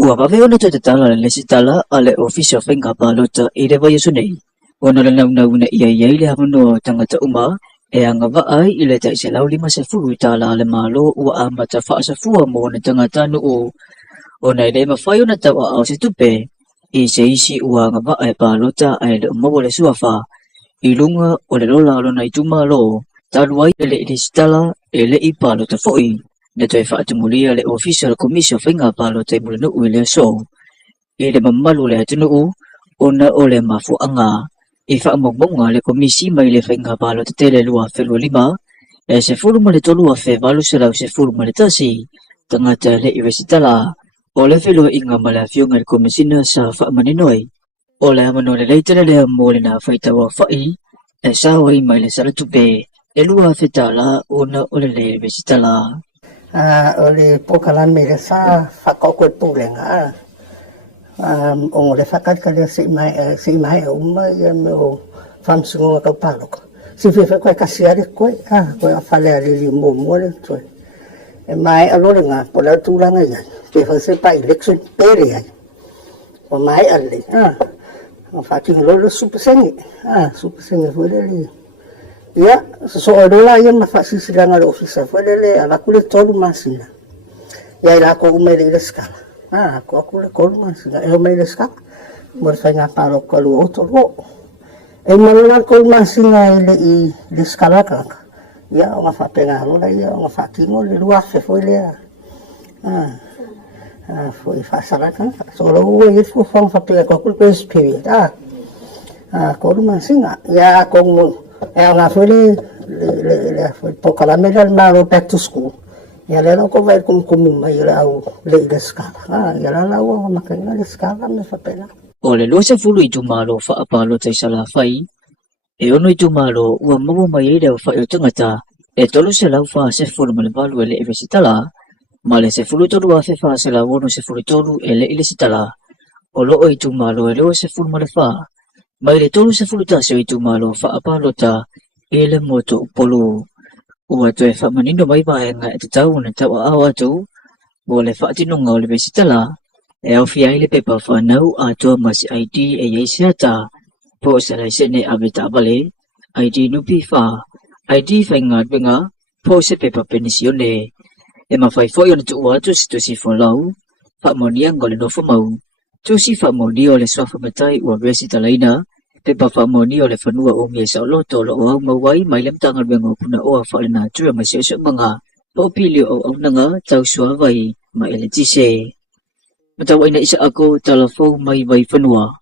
Wapaveo na tatatala le sitala ale office of enga balota ide ba yusune. Ono na na iya ile hamuno tangata uma e anga ba ai ile ta iselaw lima sa fu tala ale malo wa amata fa sa fu mo na tangata no ona ile mafayo na tawa au situpe i se isi wa nga ba ai balota ai le mo le suafa ilunga ole lola lo na ituma lo talwai ile sitala ele I balota foi. Neto e whaatumulia le official commission whainga palo te mule nuu le so. E le mamalu le atu nuu, ona o le mafu anga. E whaamongmonga le komisi mai le whainga palo te tele lua whelua lima. E se furu ma le tolua whe valu se lau se furu ma le tasi. Tangata le iwesitala. O le whelua inga ma le awhionga le komisina sa whaamanenoi. O le amano le leitele le mo le na whaitawa whai. E sawa I mai le salatupe. E lua whetala ona o le iwesitala. Ole pokalan me sa fakokot pulenga on le fakat kale si mai ya me fam sungo ka palok si fe ko kasiari ko ko afale ali mo le to e mai alore nga pola tulanga ya ke fa se pa election pere ya o mai alle fati lo supersengi supersengi fodeli ya so odola yan mafasi sila nga officer fodele ala kule tolu masina ya ila ko umele skala ako le tolu masina e umele skala mo fa nga paro ko lo otolo e malala ko masina ile skala ka ya nga fa pega lo ya nga fa kingo le lua fe fole foi fa sala ka so lo we fo fa pega ko ko spirit ko masina ya ko mo nga fole le pokala medal malo back to school ya le ko vai kum mai la le skala ya la wa makanga le skala me fa pela o le lo se fulu I malo fa apalo te sala fai e ono I malo wa mo mai le fa yo tangata e tolu se lau fa se fulu male balu le evesitala male se fulu tolu wa fe fa se la wono se fulu tolu ele ile sitala o lo I malo e lo se fulu male fa mai le tolu se fulu ta se I malo fa apalo ta ele moto polo ua to e fa manino mai ba nga te tau na tawa awa tu o le fa tino nga o le besitala e au fia ile pepa fa nau a to mas ID e yesiata po sa lai sene abita bale ID nupi fa ID fa nga benga po se pepa penisione e ma fai fo yo tu ua tu si fo lau fa monia ngole no fo mau tu si fa monia le swa fa matai ua besitala ina pepa fa monia le fanua o mie sa loto lo o mawai mai lem tangal bengo puna o fa na tu ma se mga popilio o nanga tau swa vai ma ele tise matawa ina isa ako telefon mai vai fanua